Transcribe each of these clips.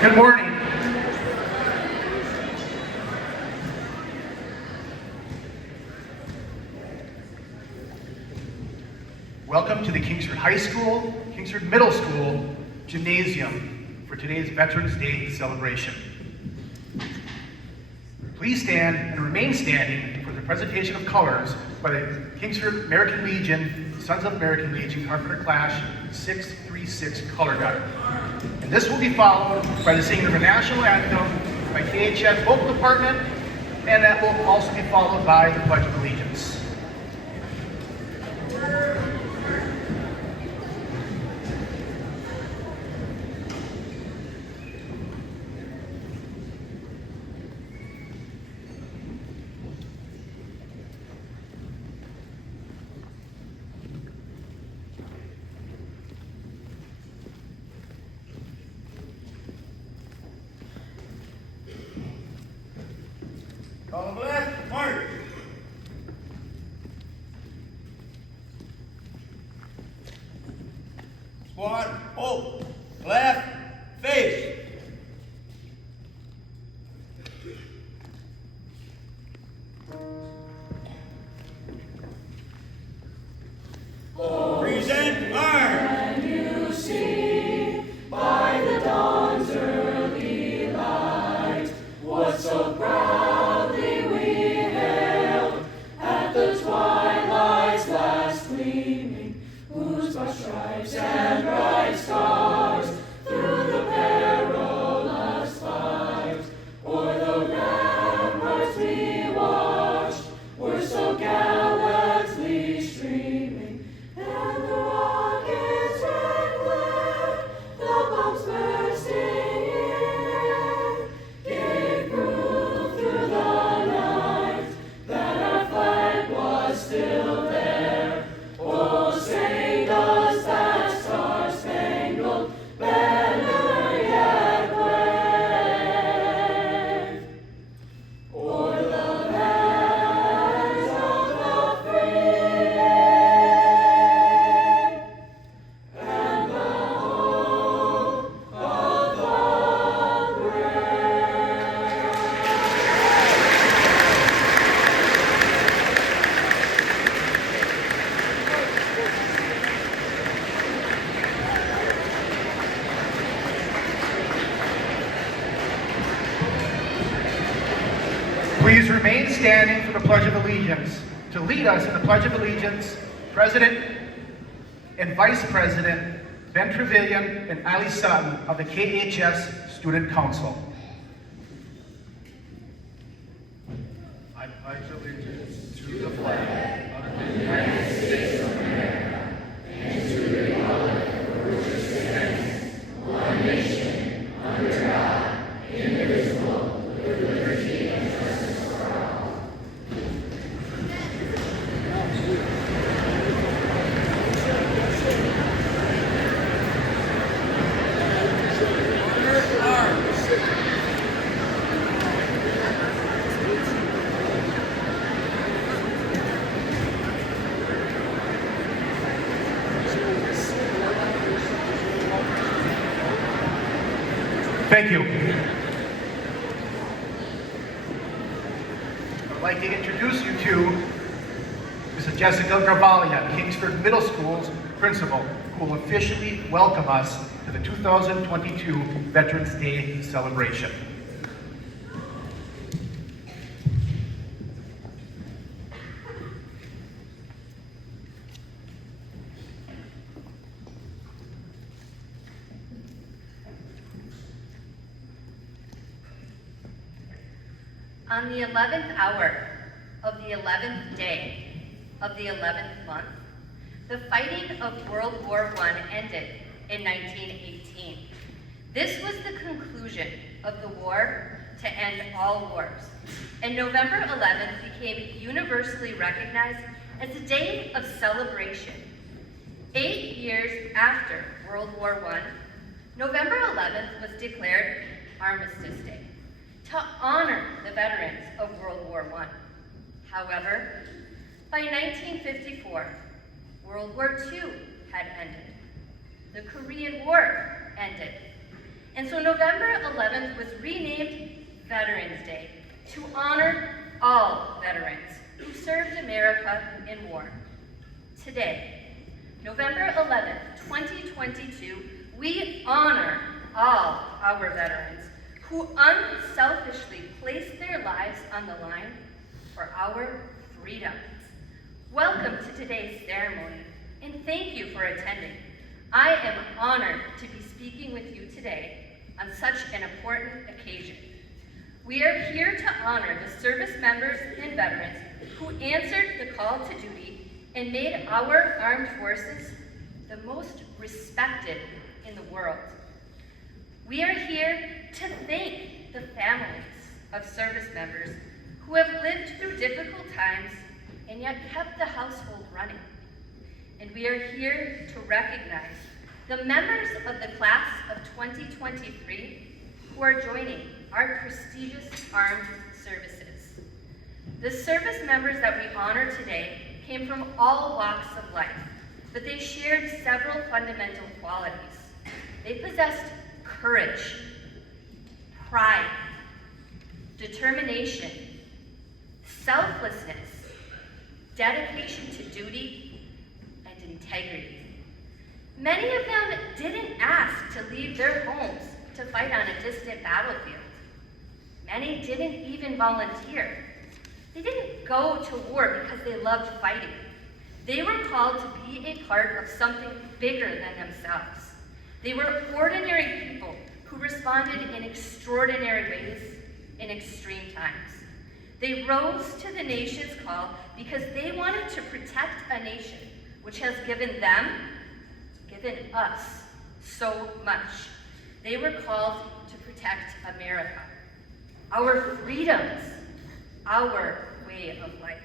Good morning. Welcome to the Kingsford High School, Kingsford Middle School Gymnasium for today's Veterans Day celebration. Please stand and remain standing for the presentation of colors by the Kingsford American Legion, Sons of American Legion Carpenter Class 636 Color Guard. And this will be followed by the singing of the national anthem by KHS Vocal Department, and that will also be followed by the Pledge of Allegiance. Column left, march. Squad, hold. Left, face. Present arms. Can you see by the dawn's early light what so proudly we hailed at the twilight's last gleaming, whose broad stripes and bright stars through the perilous fight o'er the ramparts we watched were so gallantly streaming, and the rockets' red glare, the bombs bursting in air, gave proof through the night that our flag was still there. Oh, say does that star-spangled banner yet wave o'er the lands of the free and the home of the brave. Please remain standing for the Pledge of Allegiance. To lead us in the Pledge of Allegiance, President and Vice President Ben Trevelyan and Ali Sutton of the KHS Student Council. I pledge allegiance to the flag of the United States of America and to the republic for which it stands, one nation, under God, indivisible, with liberty and justice for all. Thank you. I'd like to introduce you to Mrs. Jessica Gravalia, Kingsford Middle School's principal, who will officially welcome us to the 2022 Veterans Day celebration. On the 11th hour of the 11th day of the 11th month, the fighting of World War I ended in 1918. This was the conclusion of the war to end all wars, and November 11th became universally recognized as a day of celebration. 8 years after World War I, November 11th was declared Armistice Day, to honor the veterans of World War I. However, by 1954, World War II had ended. The Korean War ended. And so November 11th was renamed Veterans Day to honor all veterans who served America in war. Today, November 11th, 2022, we honor all our veterans who unselfishly placed their lives on the line for our freedom. Welcome to today's ceremony, and thank you for attending. I am honored to be speaking with you today on such an important occasion. We are here to honor the service members and veterans who answered the call to duty and made our armed forces the most respected in the world. We are here to thank the families of service members who have lived through difficult times and yet kept the household running. And we are here to recognize the members of the class of 2023 who are joining our prestigious armed services. The service members that we honor today came from all walks of life, but they shared several fundamental qualities. They possessed courage, pride, determination, selflessness, dedication to duty, and integrity. Many of them didn't ask to leave their homes to fight on a distant battlefield. Many didn't even volunteer. They didn't go to war because they loved fighting. They were called to be a part of something bigger than themselves. They were ordinary people who responded in extraordinary ways in extreme times. They rose to the nation's call because they wanted to protect a nation which has given us so much. They were called to protect America, our freedoms, our way of life.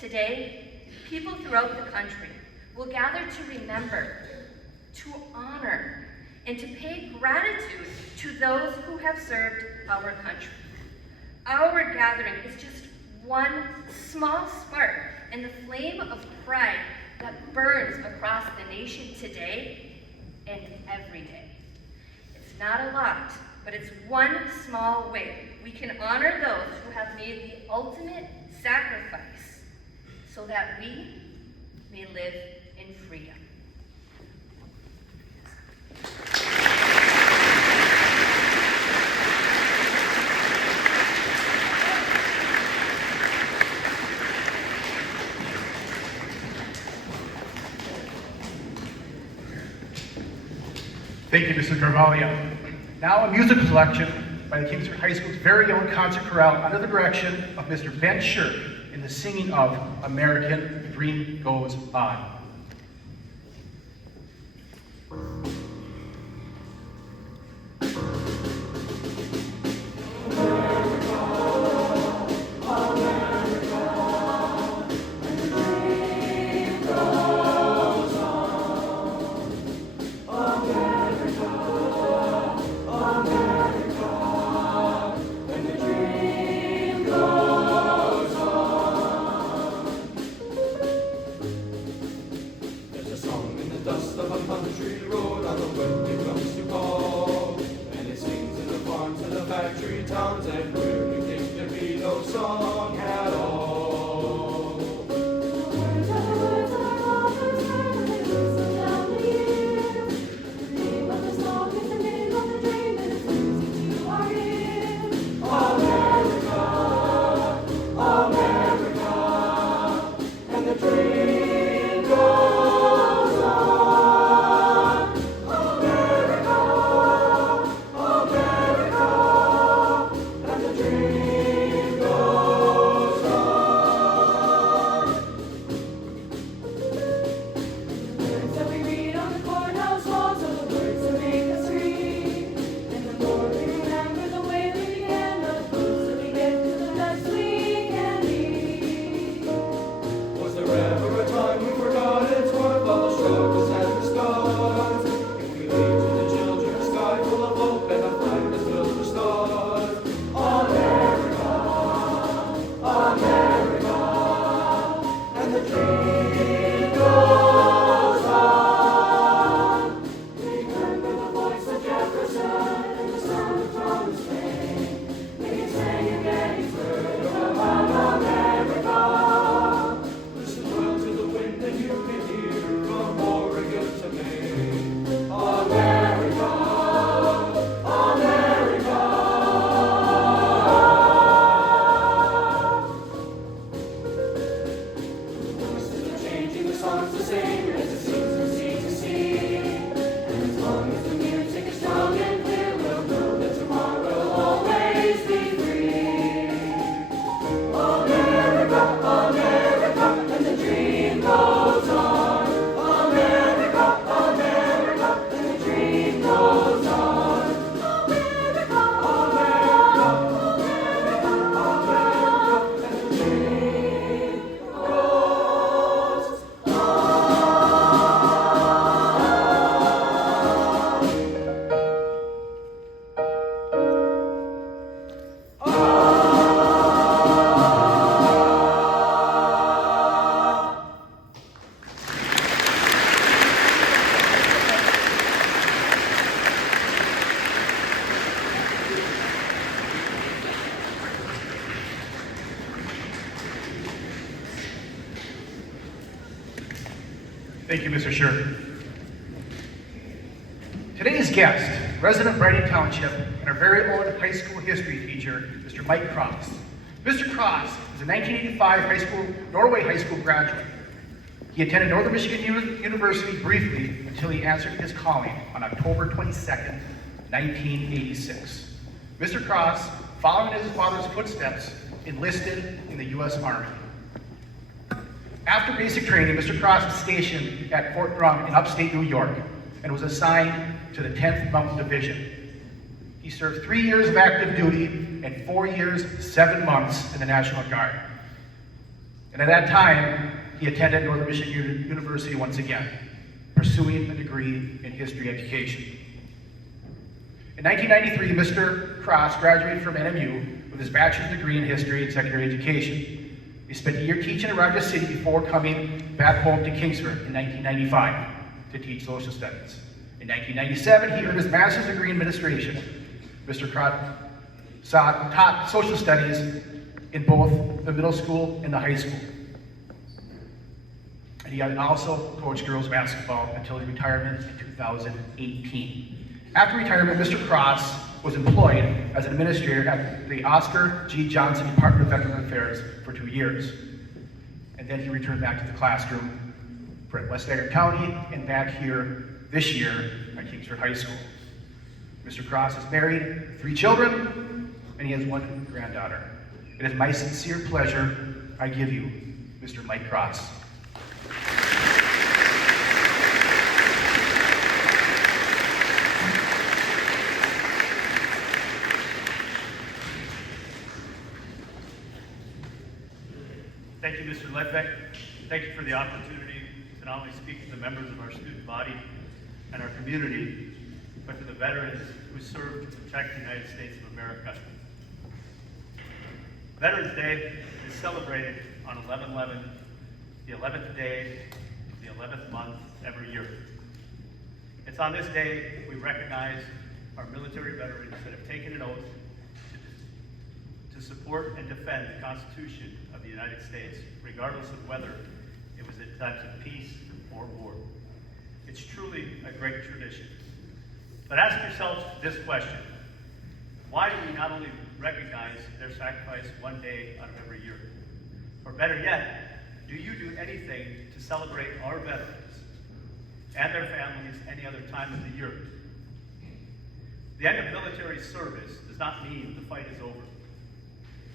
Today, people throughout the country will gather to remember, to honor, and to pay gratitude to those who have served our country. Our gathering is just one small spark in the flame of pride that burns across the nation today and every day. It's not a lot, but it's one small way we can honor those who have made the ultimate sacrifice so that we may live in freedom. Thank you, Mrs. Carvalho. Now a musical selection by the Kingsford High School's very own concert chorale under the direction of Mr. Ben Shirk in the singing of American, the Dream Goes On. Go! Thank you, Mr. Scher. Today's guest, resident of Brighton Township, and our very own high school history teacher, Mr. Mike Cross. Mr. Cross is a 1985 Norway High School graduate. He attended Northern Michigan University briefly until he answered his calling on October 22nd, 1986. Mr. Cross, following in his father's footsteps, enlisted in the U.S. Army. After basic training, Mr. Cross was stationed at Fort Drum in upstate New York and was assigned to the 10th Mountain Division. He served 3 years of active duty and 4 years, 7 months in the National Guard. And at that time, he attended Northern Michigan University once again, pursuing a degree in history education. In 1993, Mr. Cross graduated from NMU with his bachelor's degree in history and secondary education. He spent a year teaching in Rogers City before coming back home to Kingsford in 1995 to teach social studies. In 1997, he earned his master's degree in administration. Mr. Cross taught social studies in both the middle school and the high school. And he also coached girls basketball until his retirement in 2018. After retirement, Mr. Cross was employed as an administrator at the Oscar G. Johnson Department of Veteran Affairs for 2 years. And then he returned back to the classroom for West Edgar County and back here this year at Kingsford High School. Mr. Cross is married, 3 children, and he has 1 granddaughter. It is my sincere pleasure I give you Mr. Mike Cross. Thank you, Mr. Ledbeck. Thank you for the opportunity to not only speak to the members of our student body and our community, but to the veterans who served to protect the United States of America. Veterans Day is celebrated on 11/11, the 11th day of the 11th month every year. It's on this day we recognize our military veterans that have taken an oath to support and defend the Constitution of the United States, regardless of whether it was in times of peace or war. It's truly a great tradition. But ask yourself this question: why do we not only recognize their sacrifice one day out of every year? Or better yet, do you do anything to celebrate our veterans and their families any other time of the year? The end of military service does not mean the fight is over.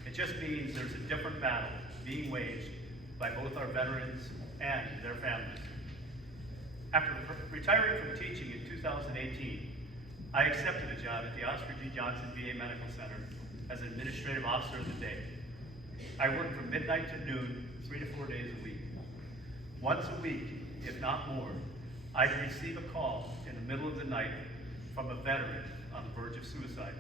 It just means there's a different battle being waged by both our veterans and their families. After retiring from teaching in 2018, I accepted a job at the Oscar G. Johnson VA Medical Center as an administrative officer of the day. I worked from midnight to noon, 3 to 4 days a week. Once a week, if not more, I'd receive a call in the middle of the night from a veteran on the verge of suicide.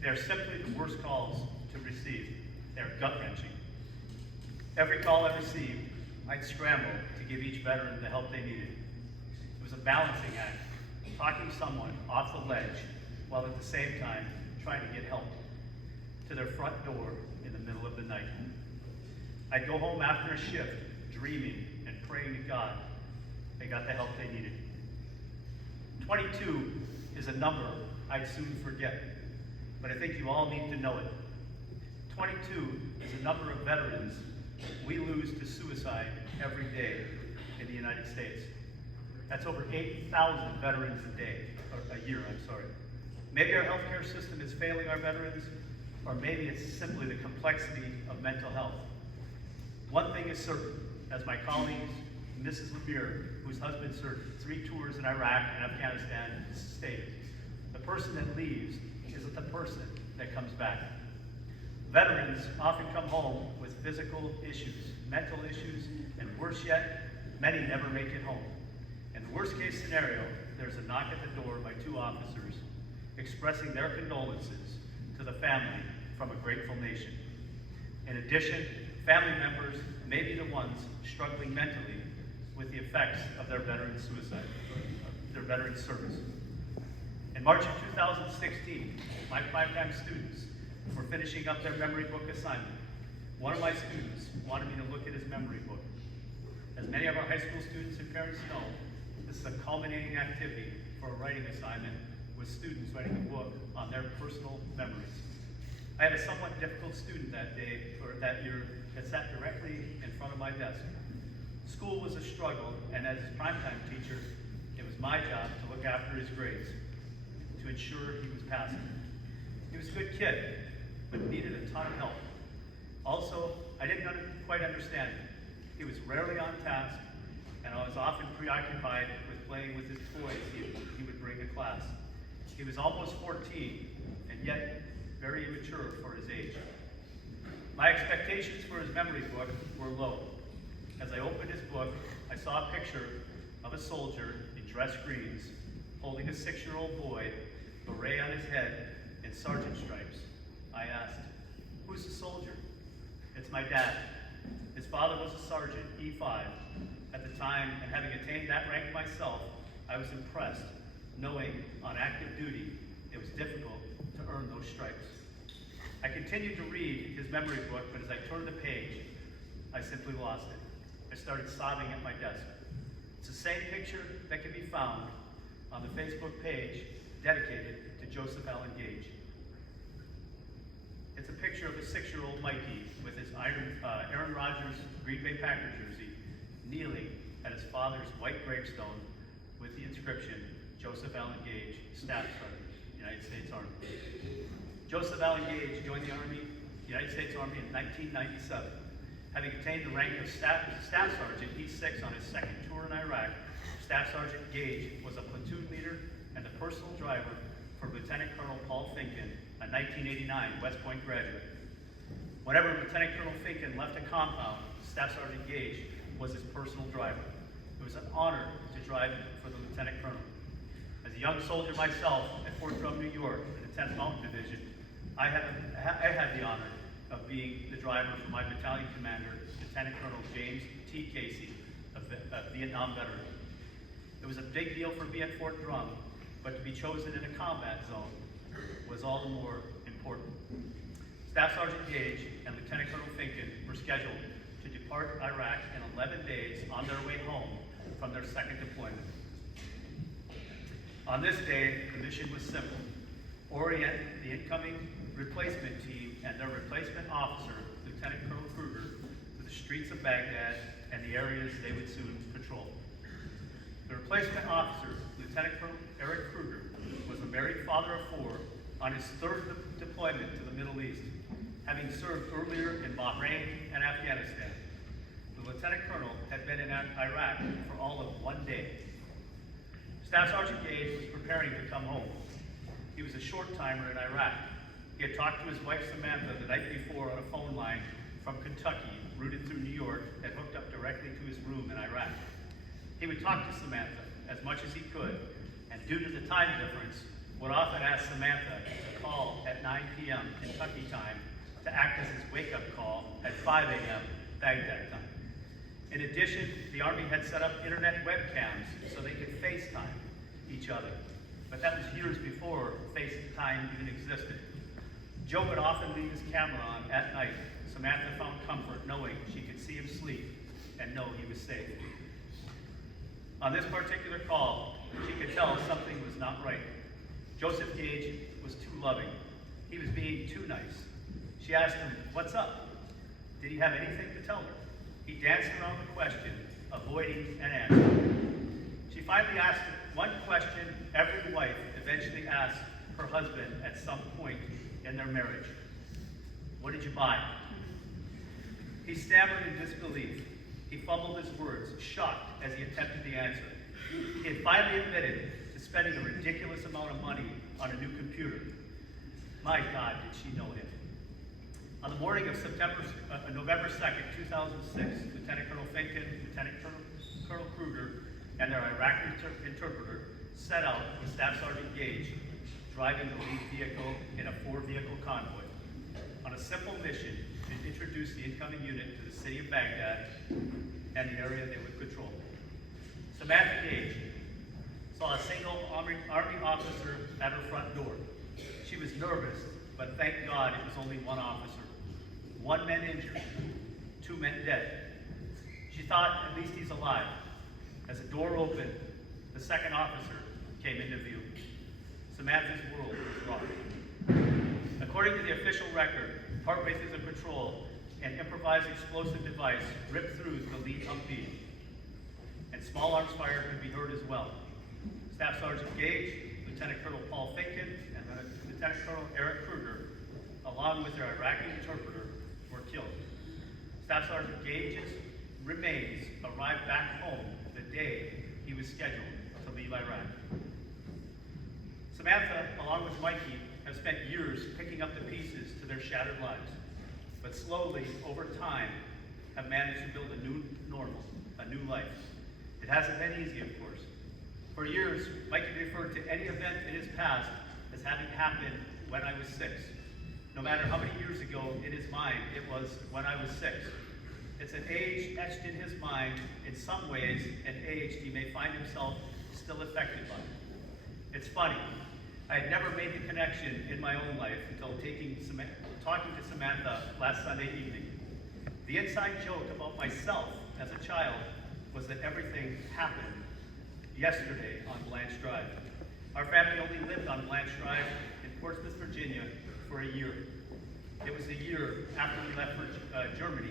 They're simply the worst calls to receive. They're gut-wrenching. Every call I received, I'd scramble to give each veteran the help they needed. It was a balancing act, talking someone off the ledge while at the same time trying to get help to their front door in the middle of the night. I'd go home after a shift, dreaming and praying to God they got the help they needed. 22 is a number I'd soon forget, but I think you all need to know it. 22 is a number of veterans we lose to suicide every day in the United States. That's over 8,000 veterans a year. Maybe our healthcare system is failing our veterans, or maybe it's simply the complexity of mental health. One thing is certain, as my colleagues, Mrs. Lemire, whose husband served 3 tours in Iraq and Afghanistan, stated, the person that leaves isn't the person that comes back. Veterans often come home with physical issues, mental issues, and worse yet, many never make it home. In the worst case scenario, there's a knock at the door by 2 officers expressing their condolences to the family from a grateful nation. In addition, family members may be the ones struggling mentally with the effects of their veteran suicide, their veteran service. In March of 2016, my primetime students were finishing up their memory book assignment. One of my students wanted me to look at his memory book. As many of our high school students and parents know, this is a culminating activity for a writing assignment with students writing a book on their personal memories. I had a somewhat difficult student that day, or that year, that sat directly in front of my desk. School was a struggle, and as his primetime teacher, it was my job to look after his grades, to ensure he was passing. He was a good kid, but needed a ton of help. Also, I didn't quite understand him. He was rarely on task, and I was often preoccupied with playing with his toys he would bring to class. He was almost 14, and yet very immature for his age. My expectations for his memory book were low. As I opened his book, I saw a picture of a soldier in dress greens holding a 6-year-old boy, beret on his head, and sergeant stripes. I asked, "Who's the soldier?" "It's my dad. His father was a sergeant, E5. At the time, and having attained that rank myself, I was impressed, knowing on active duty it was difficult to earn those stripes." I continued to read his memory book, but as I turned the page, I simply lost it. I started sobbing at my desk. It's the same picture that can be found on the Facebook page dedicated to Joseph Allen Gage. It's a picture of a 6-year-old Mikey with his Aaron Rodgers Green Bay Packer jersey, kneeling at his father's white gravestone with the inscription, "Joseph Allen Gage, Staff Sergeant, United States Army." Joseph Allen Gage joined the United States Army in 1997. Having attained the rank of Staff Sergeant E6 on his second tour in Iraq, Staff Sergeant Gage was a platoon leader and the personal driver for Lieutenant Colonel Paul Finken, a 1989 West Point graduate. Whenever Lieutenant Colonel Finken left a compound, Staff Sergeant Gage was his personal driver. It was an honor to drive for the Lieutenant Colonel. As a young soldier myself at Fort Drum, New York, in the 10th Mountain Division, I had the honor of being the driver for my battalion commander, Lieutenant Colonel James T. Casey, a Vietnam veteran. It was a big deal for me at Fort Drum, but to be chosen in a combat zone was all the more important. Staff Sergeant Gage and Lieutenant Colonel Finken were scheduled to depart Iraq in 11 days on their way home from their second deployment. On this day, the mission was simple: orient the incoming replacement team and their replacement officer, Lieutenant Colonel Kruger, to the streets of Baghdad and the areas they would soon patrol. The replacement officer, Lieutenant Colonel Eric Kruger, was a married father of 4 on his 3rd deployment to the Middle East, having served earlier in Bahrain and Afghanistan. The Lieutenant Colonel had been in Iraq for all of 1 day. Staff Sergeant Gage was preparing to come home. He was a short-timer in Iraq. He had talked to his wife Samantha the night before on a phone line from Kentucky, routed through New York, and hooked up directly to his room in Iraq. He would talk to Samantha as much as he could, and due to the time difference, would often ask Samantha to call at 9 p.m. Kentucky time to act as his wake-up call at 5 a.m. Baghdad time. In addition, the Army had set up internet webcams so they could FaceTime each other, but that was years before FaceTime even existed. Joe would often leave his camera on at night. Samantha found comfort knowing she could see him sleep and know he was safe. On this particular call, she could tell something was not right. Joseph Gage was too loving. He was being too nice. She asked him, "What's up?" Did he have anything to tell her? He danced around the question, avoiding an answer. She finally asked one question every wife eventually asks her husband at some point in their marriage: "What did you buy?" He stammered in disbelief. He fumbled his words, shocked as he attempted the answer. He had finally admitted to spending a ridiculous amount of money on a new computer. My God, did she know him. On the morning of November 2nd, 2006, Lieutenant Colonel Finken, Lieutenant Colonel Kruger, and their Iraqi interpreter set out with Staff Sergeant Gage, driving the lead vehicle in a 4-vehicle convoy, on a simple mission to introduce the incoming unit to the city of Baghdad and the area they would patrol. Samantha Gage saw a single Army officer at her front door. She was nervous, but thank God it was only one officer. 1 man injured, 2 men dead. She thought, at least he's alive. As the door opened, the second officer came into view. Samantha's world was rocked. According to the official record, partway through the patrol, an improvised explosive device ripped through the lead Humvee, and small arms fire could be heard as well. Staff Sergeant Gage, Lieutenant Colonel Paul Finken, and Lieutenant Colonel Eric Kruger, along with their Iraqi interpreter, were killed. Staff Sergeant Gage's remains arrived back home the day he was scheduled to leave Iraq. Samantha, along with Mikey, have spent years picking up the pieces to their shattered lives, but slowly, over time, have managed to build a new normal, a new life. It hasn't been easy, of course. For years, Mikey referred to any event in his past as having happened when I was 6. No matter how many years ago in his mind it was when I was 6. It's an age etched in his mind, in some ways, an age he may find himself still affected by. It's funny, I had never made the connection in my own life until talking to Samantha last Sunday evening. The inside joke about myself as a child was that everything happened yesterday on Blanche Drive. Our family only lived on Blanche Drive in Portsmouth, Virginia for a year. It was a year after we left for Germany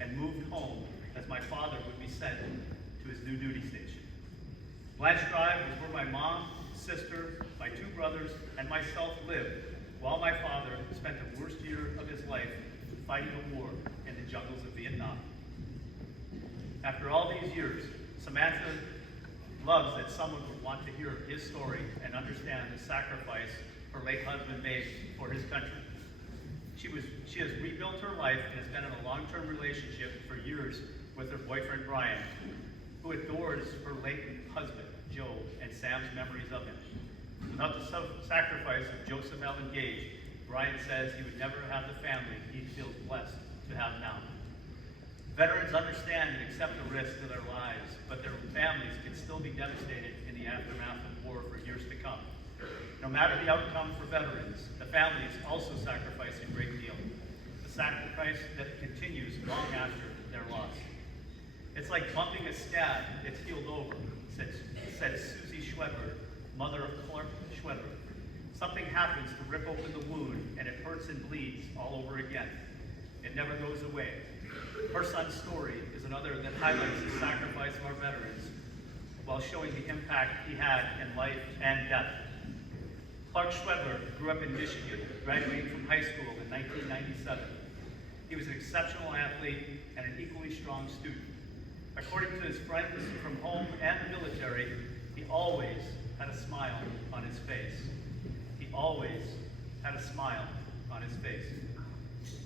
and moved home as my father would be sent to his new duty station. Blanche Drive was where my mom, sister, my 2 brothers, and myself lived while my father spent the worst year of his life fighting a war in the jungles of Vietnam. After all these years, Samantha loves that someone would want to hear his story and understand the sacrifice her late husband made for his country. She has rebuilt her life and has been in a long-term relationship for years with her boyfriend Brian, who adores her late husband Joe and Sam's memories of him. Without the sacrifice of Joseph Allen Gage, Brian says he would never have the family he feels blessed to have now. Veterans understand and accept the risk to their lives, but their families can still be devastated in the aftermath of war for years to come. No matter the outcome for veterans, the families also sacrifice a great deal. The sacrifice that continues long after their loss. It's like bumping a scab, it's healed over, said Susie Schweber, mother of Clark Schweber. Something happens to rip open the wound, and it hurts and bleeds all over again. It never goes away. Her son's story is another that highlights the sacrifice of our veterans while showing the impact he had in life and death. Clark Schweber grew up in Michigan, graduating from high school in 1997. He was an exceptional athlete and an equally strong student. According to his friends from home and the military, he always had a smile on his face. He always had a smile on his face.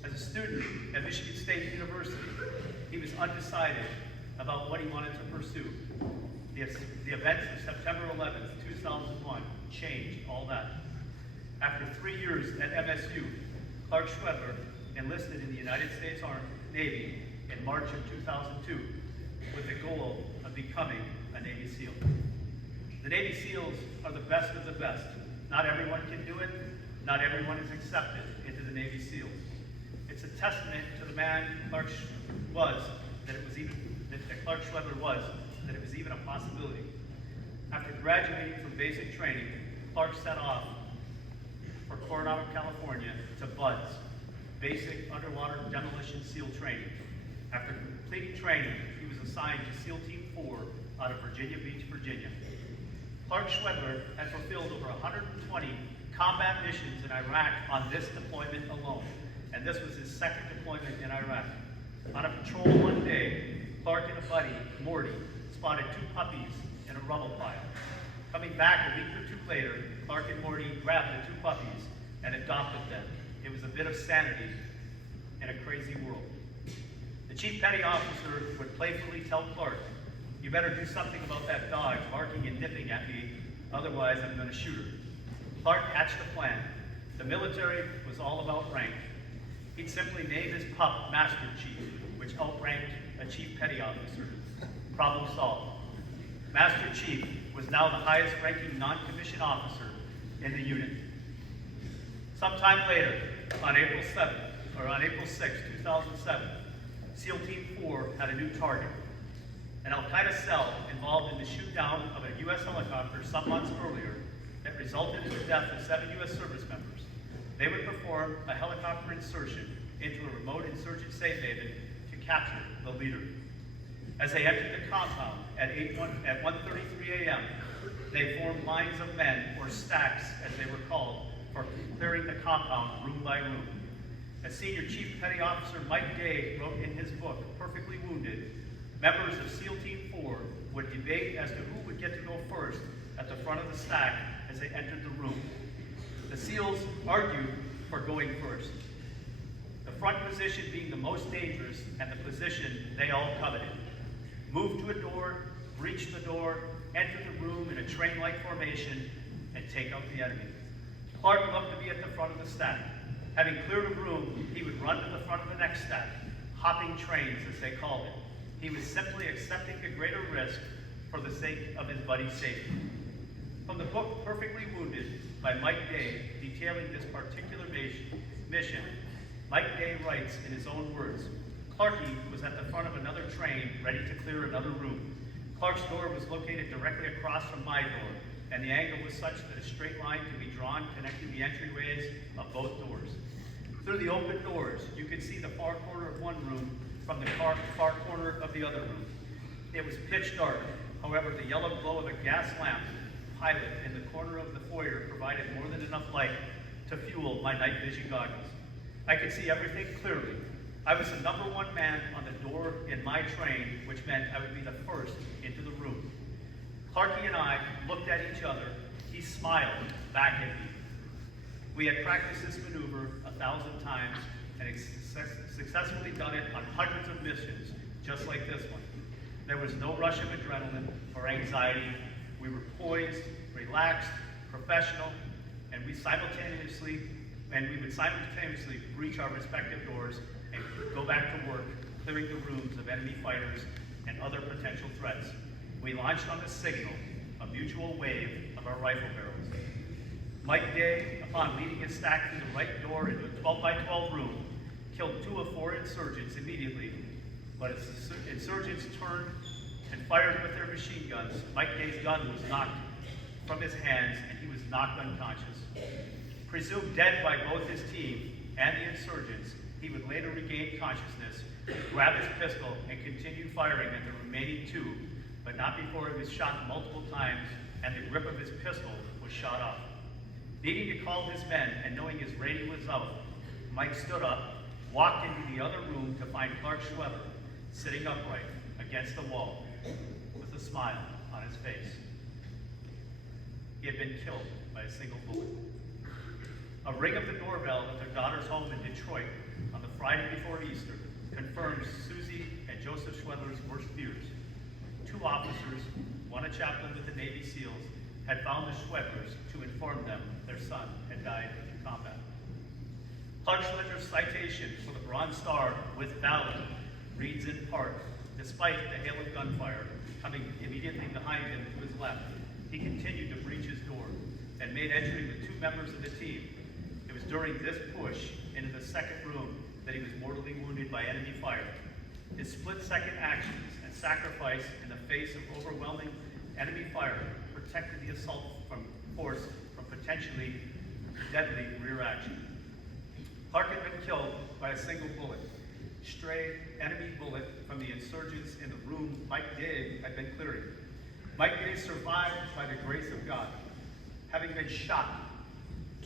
As a student at Michigan State University, he was undecided about what he wanted to pursue. The events of September 11th, 2001 changed all that. After 3 years at MSU, Clark Schweber enlisted in the United States Navy in March of 2002 with the goal of becoming a Navy SEAL. The Navy SEALs are the best of the best. Not everyone can do it. Not everyone is accepted into the Navy SEALs. It's a testament to the man Clark was, that Clark Schweber was, that it was even a possibility. After graduating from basic training, Clark set off for Coronado, California to BUDS, Basic Underwater Demolition SEAL Training. After completing training, he was assigned to SEAL Team 4 out of Virginia Beach, Virginia. Clark Schweber had fulfilled over 120 combat missions in Iraq on this deployment alone, and this was his second deployment in Iraq. On a patrol one day, Clark and a buddy, Morty, spotted 2 puppies in a rubble pile. Coming back a week or 2 later, Clark and Morty grabbed the 2 puppies and adopted them. It was a bit of sanity in a crazy world. The chief petty officer would playfully tell Clark, "You better do something about that dog barking and nipping at me, otherwise I'm going to shoot her." Clark hatched a plan. The military was all about rank. He'd simply name his pup Master Chief, which outranked a chief petty officer. Problem solved. Master Chief was now the highest ranking non-commissioned officer in the unit. Sometime later, on April 6, 2007, SEAL Team 4 had a new target, an Al-Qaeda cell involved in the shoot-down of a U.S. helicopter some months earlier that resulted in the death of 7 U.S. service members. They would perform a helicopter insertion into a remote insurgent safe haven to capture the leader. As they entered the compound at 1:33 a.m., they formed lines of men, or stacks as they were called, for clearing the compound room by room. As Senior Chief Petty Officer Mike Day wrote in his book, Perfectly Wounded, members of SEAL Team 4 would debate as to who would get to go first at the front of the stack as they entered the room. The SEALs argued for going first, the front position being the most dangerous and the position they all coveted. Move to a door, breach the door, enter the room in a train-like formation, and take out the enemy. Clark loved to be at the front of the stack. Having cleared a room, he would run to the front of the next stack, hopping trains as they called it. He was simply accepting a greater risk for the sake of his buddy's safety. From the book Perfectly Wounded by Mike Day, detailing this particular mission, Mike Day writes in his own words, Clarky was at the front of another train ready to clear another room. Clark's door was located directly across from my door, and the angle was such that a straight line could be drawn connecting the entryways of both doors. Through the open doors, you could see the far corner of one room from the far corner of the other room. It was pitch dark. However, the yellow glow of a gas lamp pilot in the corner of the foyer provided more than enough light to fuel my night vision goggles. I could see everything clearly. I was the #1 man on the door in my train, which meant I would be the first into the room. Clarky and I looked at each other. He smiled back at me. We had practiced this maneuver 1,000 times and successfully done it on hundreds of missions, just like this one. There was no rush of adrenaline or anxiety. We were poised, relaxed, professional, and we would simultaneously breach our respective doors and go back to work, clearing the rooms of enemy fighters and other potential threats. We launched on the signal, a mutual wave of our rifle barrels. Mike Day, upon leading his stack through the right door into a 12-by-12 room, killed 2 of 4 insurgents immediately, but as the insurgents turned and fired with their machine guns, Mike Day's gun was knocked from his hands and he was knocked unconscious. Presumed dead by both his team and the insurgents, he would later regain consciousness, grab his pistol, and continue firing at the remaining 2, but not before he was shot multiple times and the grip of his pistol was shot off. Needing to call his men and knowing his rating was out, Mike stood up, walked into the other room to find Clark Schweber sitting upright against the wall with a smile on his face. He had been killed by a single bullet. A ring of the doorbell at their daughter's home in Detroit on the Friday before Easter confirms Susie and Joseph Schweber's worst fears. 2 officers, one a chaplain with the Navy SEALs, had found the Schwebers to inform them their son had died in combat. Clark Schweber's citation for the Bronze Star with valor reads in part, despite the hail of gunfire coming immediately behind him to his left, he continued to breach his door and made entry with 2 members of the team. It was during this push into the second room that he was mortally wounded by enemy fire. His split-second actions and sacrifice in the face of overwhelming enemy fire protected the assault force from potentially deadly rear action. Clark had been killed by a single bullet, stray enemy bullet from the insurgents in the room Mike Day had been clearing. Mike Day survived by the grace of God, having been shot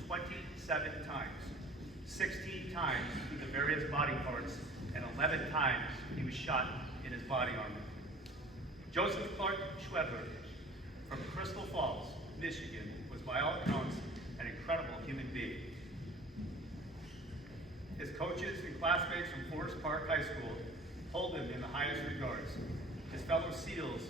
27 times, 16 times through the various body parts, and 11 times he was shot in his body armor. Joseph Clark Schweber from Crystal Falls, Michigan, was by all accounts an incredible human being. His coaches and classmates from Forest Park High School hold him in the highest regards. His fellow SEALs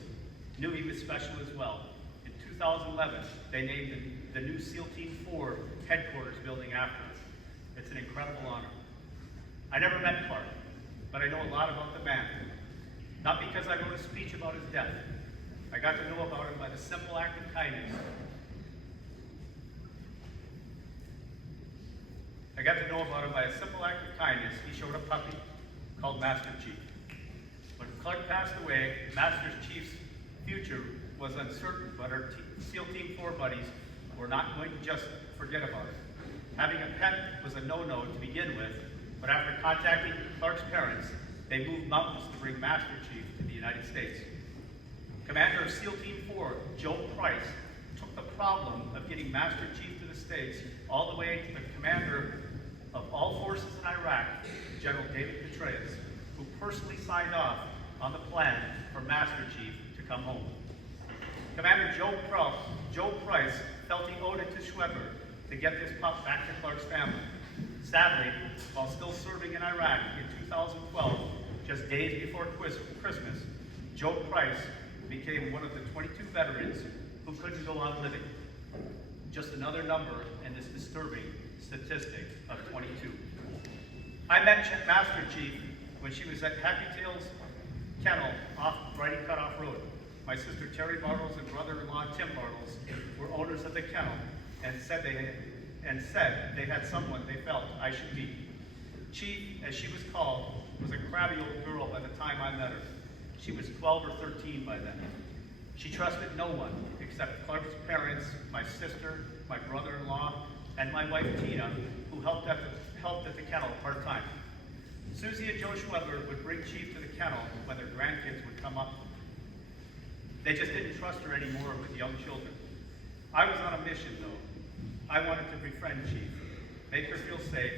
knew he was special as well. In 2011, they named the new SEAL Team 4 headquarters building after him. It's an incredible honor. I never met Clark, but I know a lot about the man. Not because I wrote a speech about his death. I got to know about him by the simple act of kindness. He showed a puppy called Master Chief. When Clark passed away, Master Chief's future was uncertain, but our SEAL Team 4 buddies were not going to just forget about it. Having a pet was a no-no to begin with, but after contacting Clark's parents, they moved mountains to bring Master Chief to the United States. Commander of SEAL Team 4, Joe Price, took the problem of getting Master Chief to the States all the way to the commander of all forces in Iraq, General David Petraeus, who personally signed off on the plan for Master Chief to come home. Commander Joe Price felt he owed it to Schweber to get this pup back to Clark's family. Sadly, while still serving in Iraq in 2012, just days before Christmas, Joe Price became one of the 22 veterans who couldn't go on living. Just another number in this disturbing statistic of 22. I met Master Chief when she was at Happy Tail's kennel off Brighton Cutoff Road. My sister Terry Bartles and brother-in-law Tim Bartles were owners of the kennel and said they had someone they felt I should meet. Chief, as she was called, was a crabby old girl by the time I met her. She was 12 or 13 by then. She trusted no one except Clark's parents, my sister, my brother-in-law, and my wife Tina, who helped at the kennel part-time. Susie and Joe Schweber would bring Chief to the kennel when their grandkids would come up. They just didn't trust her anymore with young children. I was on a mission, though. I wanted to befriend Chief, make her feel safe,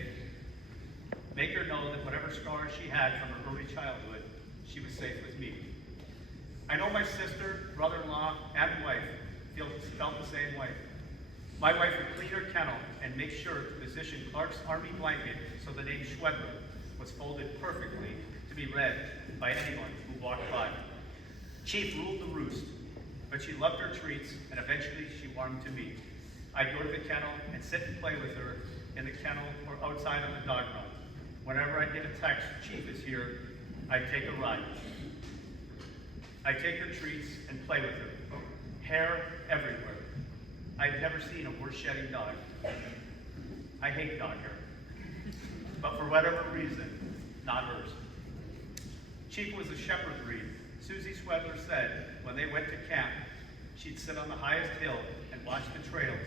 make her know that whatever scars she had from her early childhood, she was safe with me. I know my sister, brother-in-law, and wife felt the same way. My wife would clean her kennel and make sure to position Clark's army blanket so the name Schweber was folded perfectly to be read by anyone who walked by. Chief ruled the roost, but she loved her treats, and eventually she warmed to me. I'd go to the kennel and sit and play with her in the kennel or outside on the dog run. Whenever I'd get a text, Chief is here, I'd take a ride. I'd take her treats and play with her. Hair everywhere. I'd never seen a worse shedding dog. I hate dog hair. But for whatever reason, not hers. Chief was a shepherd breed. Susie Schweber said when they went to camp, she'd sit on the highest hill and watch the trails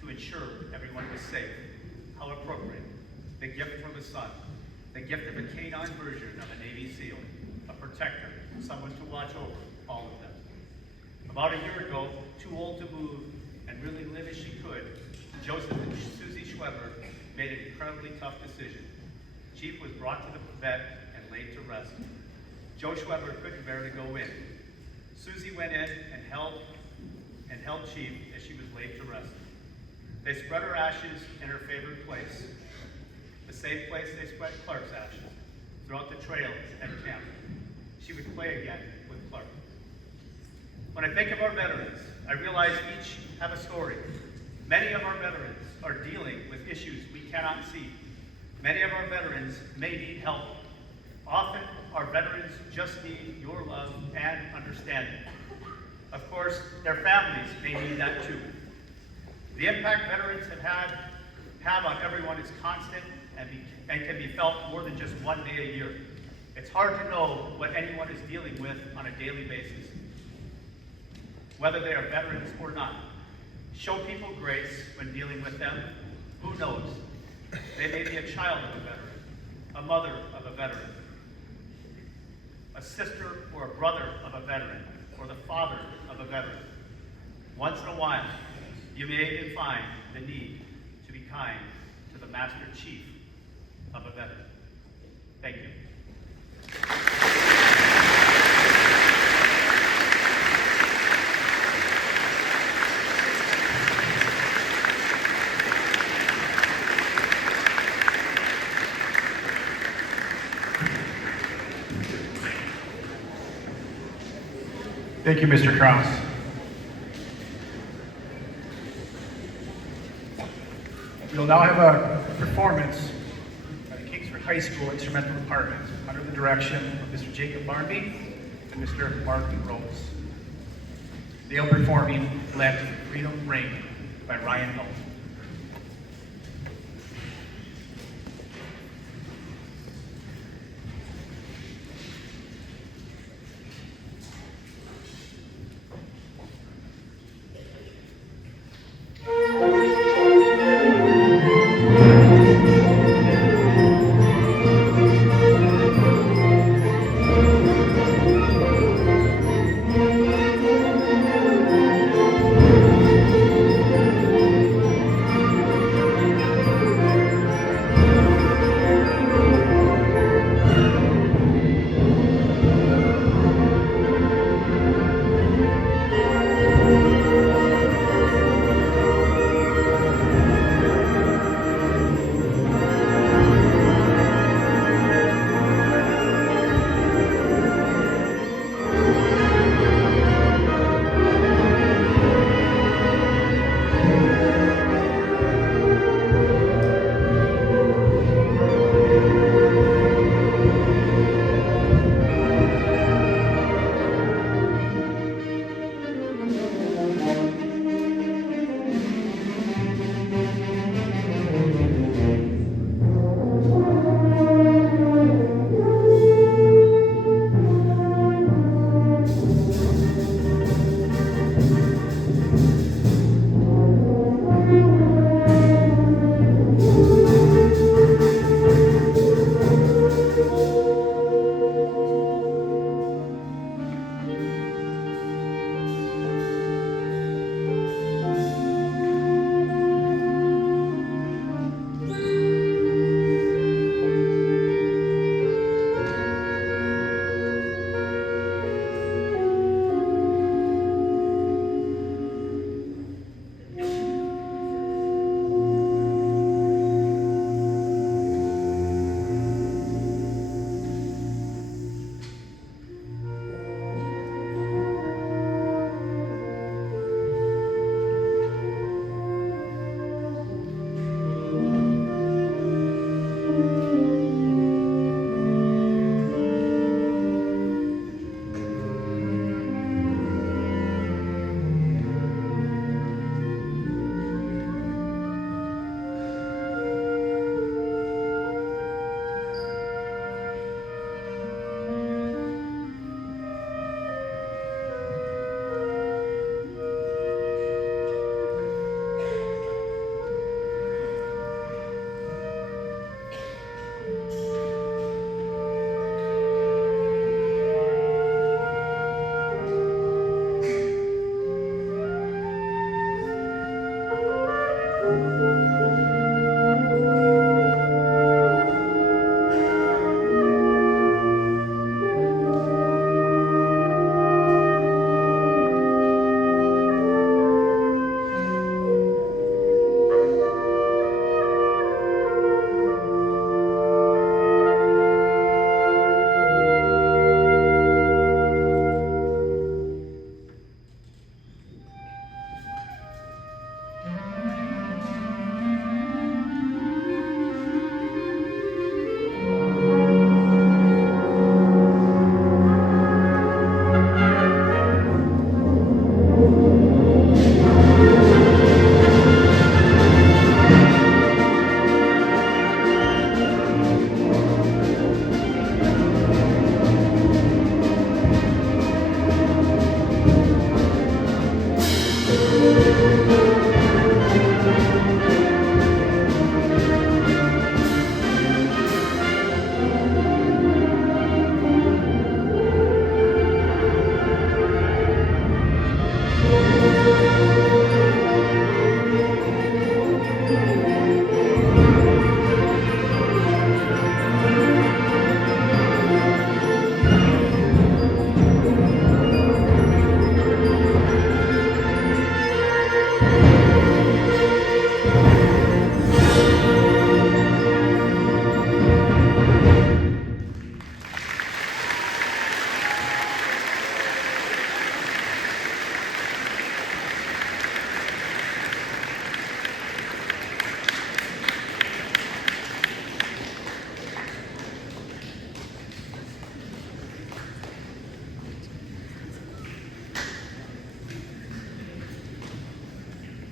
to ensure everyone was safe. How appropriate. The gift from the son. The gift of a canine version of a Navy SEAL. A protector. Someone to watch over all of them. About a year ago, too old to move and really live as she could, Joseph and Susie Schweber made an incredibly tough decision. Chief was brought to the vet and laid to rest. Joe Schweber couldn't bear to go in. Susie went in and held Chief as she was laid to rest. They spread her ashes in her favorite place, the same place they spread Clark's ashes, throughout the trails at camp. She would play again with Clark. When I think of our veterans, I realize each have a story. Many of our veterans are dealing with issues we cannot see. Many of our veterans may need help. Often, our veterans just need your love and understanding. Of course, their families may need that too. The impact veterans have on everyone is constant and can be felt more than just one day a year. It's hard to know what anyone is dealing with on a daily basis, whether they are veterans or not. Show people grace when dealing with them. Who knows? They may be a child of a veteran, a mother of a veteran, a sister or a brother of a veteran, or the father of a veteran. Once in a while, you may even find the need to be kind to the Master Chief of a veteran. Thank you. Thank you, Mr. Krause. We'll now have a performance by the Kingsford High School Instrumental Department under the direction of Mr. Jacob Barnby and Mr. Martin Rose. They'll be performing Let Freedom Ring by Ryan Hill.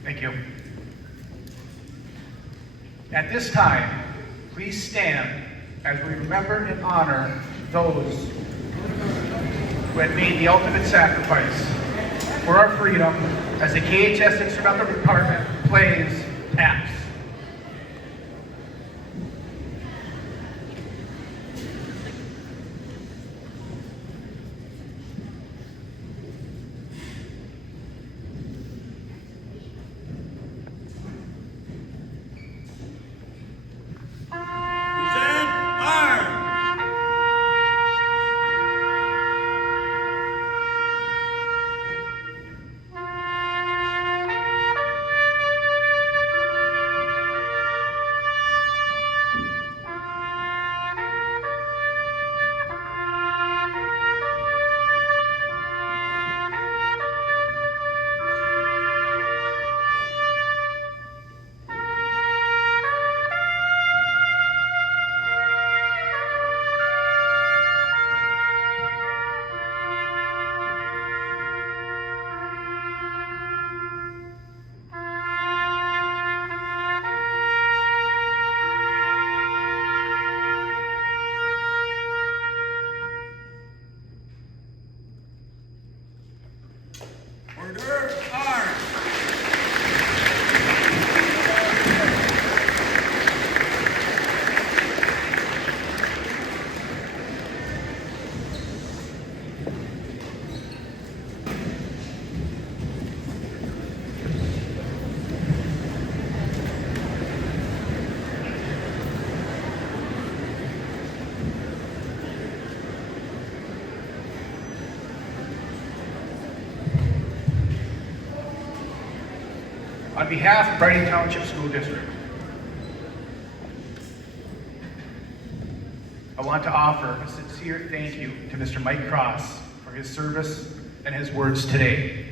Thank you. At this time, please stand as we remember and honor those who had made the ultimate sacrifice for our freedom as the KHS Instrumental Department plays taps. Present arms. Order arms. On behalf of Brighton Township School District, I want to offer a sincere thank you to Mr. Mike Cross for his service and his words today.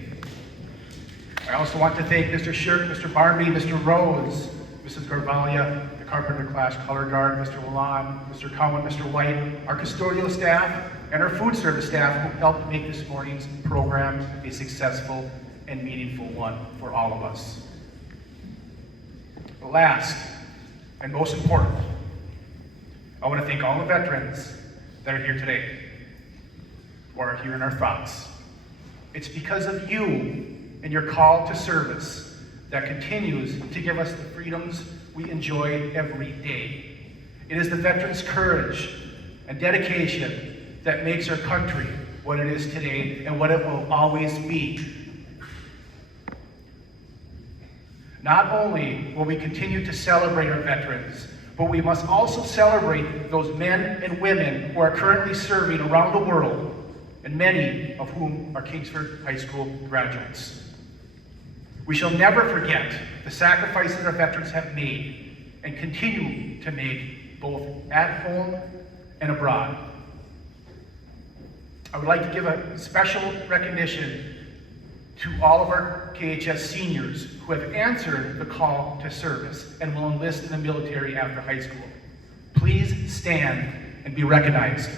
I also want to thank Mr. Shirk, Mr. Barnby, Mr. Rose, Mrs. Garvalia, the Carpenter Class Color Guard, Mr. Lalonde, Mr. Cowan, Mr. White, our custodial staff, and our food service staff who helped make this morning's program a successful and meaningful one for all of us. But last, and most important, I want to thank all the veterans that are here today, who are here in our thoughts. It's because of you and your call to service that continues to give us the freedoms we enjoy every day. It is the veterans' courage and dedication that makes our country what it is today and what it will always be. Not only will we continue to celebrate our veterans, but we must also celebrate those men and women who are currently serving around the world, and many of whom are Kingsford High School graduates. We shall never forget the sacrifices our veterans have made and continue to make both at home and abroad. I would like to give a special recognition to all of our KHS seniors who have answered the call to service and will enlist in the military after high school. Please stand and be recognized.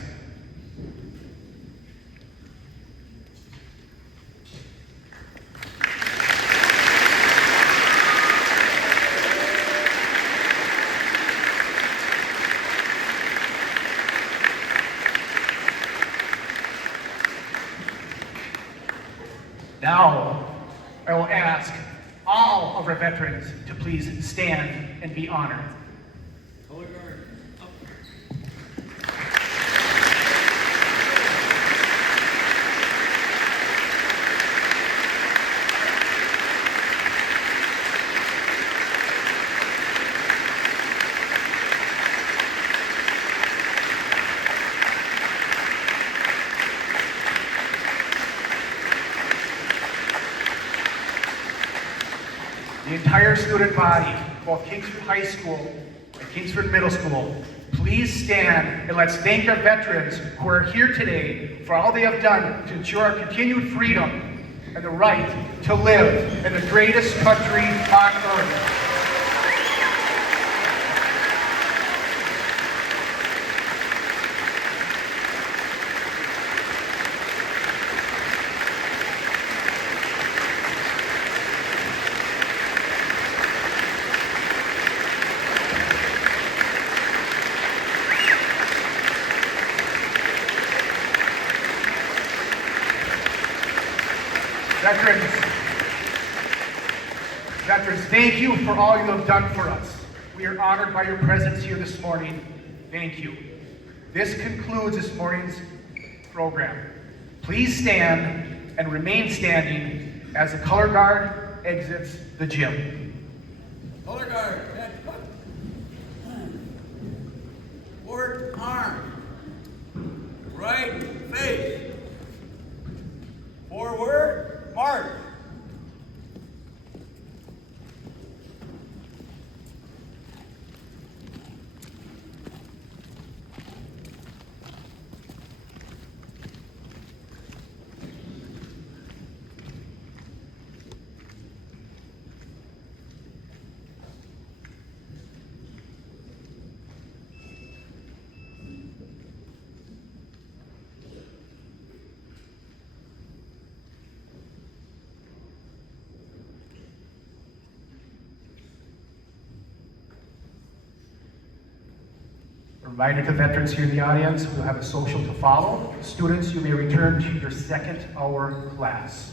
Now, I will ask all of our veterans to please stand and be honored. Color guard up. The entire student body, both Kingsford High School and Kingsford Middle School, please stand and let's thank our veterans who are here today for all they have done to ensure our continued freedom and the right to live in the greatest country on earth. Veterans, thank you for all you have done for us. We are honored by your presence here this morning. Thank you. This concludes this morning's program. Please stand and remain standing as the color guard exits the gym. Color guard. Forward arm. Right face. Forward march. A reminder to veterans here in the audience, we'll have a social to follow. Students, you may return to your second hour class.